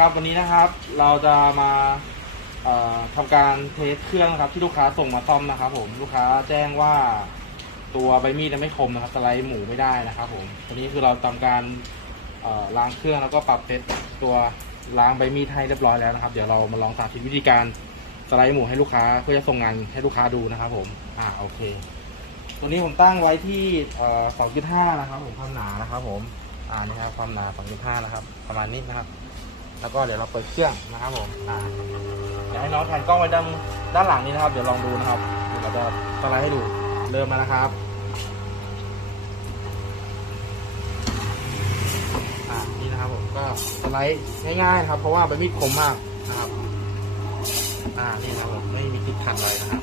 ครับวันนี้นะครับเราจะมาเอ่อทำการเทสเครื่องนะครับ ที่ลูกค้าส่งมาซ่อมนะครับ ผมลูกค้าแจ้งว่าตัวใบมีดไม่คมนะครับสไลด์หมูไม่ได้นะครับ ผมวันนี้คือเราทำการล้างเครื่องแล้วก็ปรับเซตตัวล้างใบมีดให้เรียบร้อยแล้วนะครับ เดี๋ยวเรามาลองสาธิตวิธีการสไลด์หมูให้ลูกค้าเพื่อจะส่งงานให้ลูกค้าดูนะครับ ผมอ่าโอเค ตัวนี้ผมตั้งไว้ที่เอ่อ2.5นะครับ ผมความหนานะครับ ผมอ่านี่ครับความหนา2.5นะครับ ประมาณนี้นะครับ แล้วก็เดี๋ยวเราเปิดเครื่องนะครับผมอ่าเดี๋ยวให้น้องแทนกล้องไว้ด้านด้านหลังนี้นะครับ เดี๋ยวลองดูนะครับเดี๋ยวเราจะสไลด์ให้ดูเริ่มแล้วนะครับอ่านี่นะครับผมก็สไลด์ง่ายๆครับ เพราะว่าใบมีดคมมากนะครับ อ่านี่นะครับผมไม่มีติดขัดอะไรนะครับ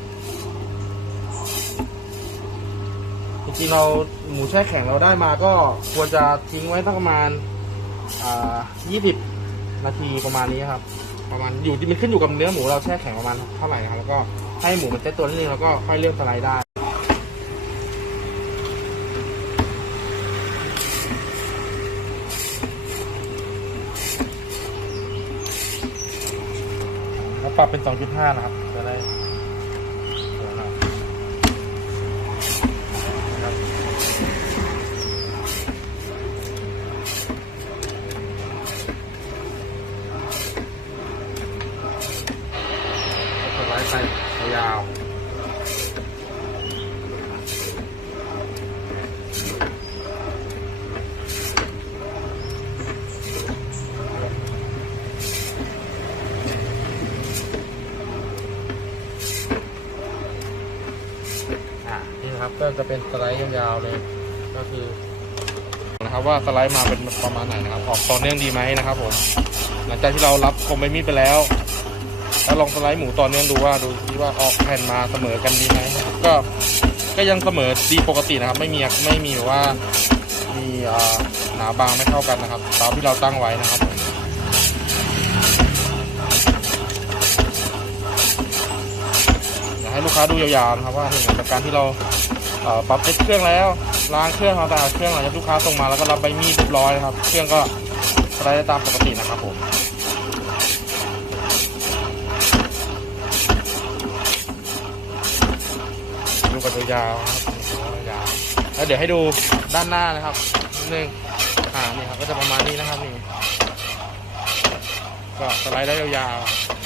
จริงๆเราหมูแช่แข็งเราได้มาก็ควรจะทิ้งไว้สักประมาณอ่า20 นาทีประมาณนี้ครับ ประมาณอยู่มันขึ้นอยู่กับเนื้อหมูเราแช่แข็งประมาณเท่าไหร่ครับแล้วก็ให้หมูมันเซตตัวนิดนึงแล้วก็ค่อยเลือกสไลด์ได้ปรับเป็น 2.5 นะครับจะได้สวยหน่อยนะครับ ไลด์ไปยาวอ่านี่นะครับก็จะเป็นสไลด์ยาวๆเลย ก็คือนะครับว่าสไลด์มาเป็นประมาณไหนนะครับ ออกต่อเนื่องดีไหมนะครับผม หลังจากที่เรารับคมใบมีดไปแล้ว แล้วลองสไลด์หมูตอเนื่องดูว่าดูที่ว่าออกแผ่นมาเสมอกันดีไหมครับก็ก็ยังเสมอดีปกตินะครับ ไม่มีไม่มีว่ามีหนาบางไม่เท่ากันนะครับตามที่เราตั้งไว้นะครับอยากให้ลูกค้าดูยาวๆนะครับว่าหลังจากการที่เราปรับเซ็ตเครื่องแล้วล้างเครื่องทำตามเครื่องหลังจากลูกค้าส่งมาแล้วก็รับใบมีดเรียบร้อยนะครับ เครื่องก็สไลด์ได้ตามปกตินะครับผม ยาวครับยาวแล้วเดี๋ยวให้ดูด้านหน้านะครับนิดนึงอ่านี่ครับก็จะประมาณนี้นะครับนี่ก็สไลด์ได้ยาวๆ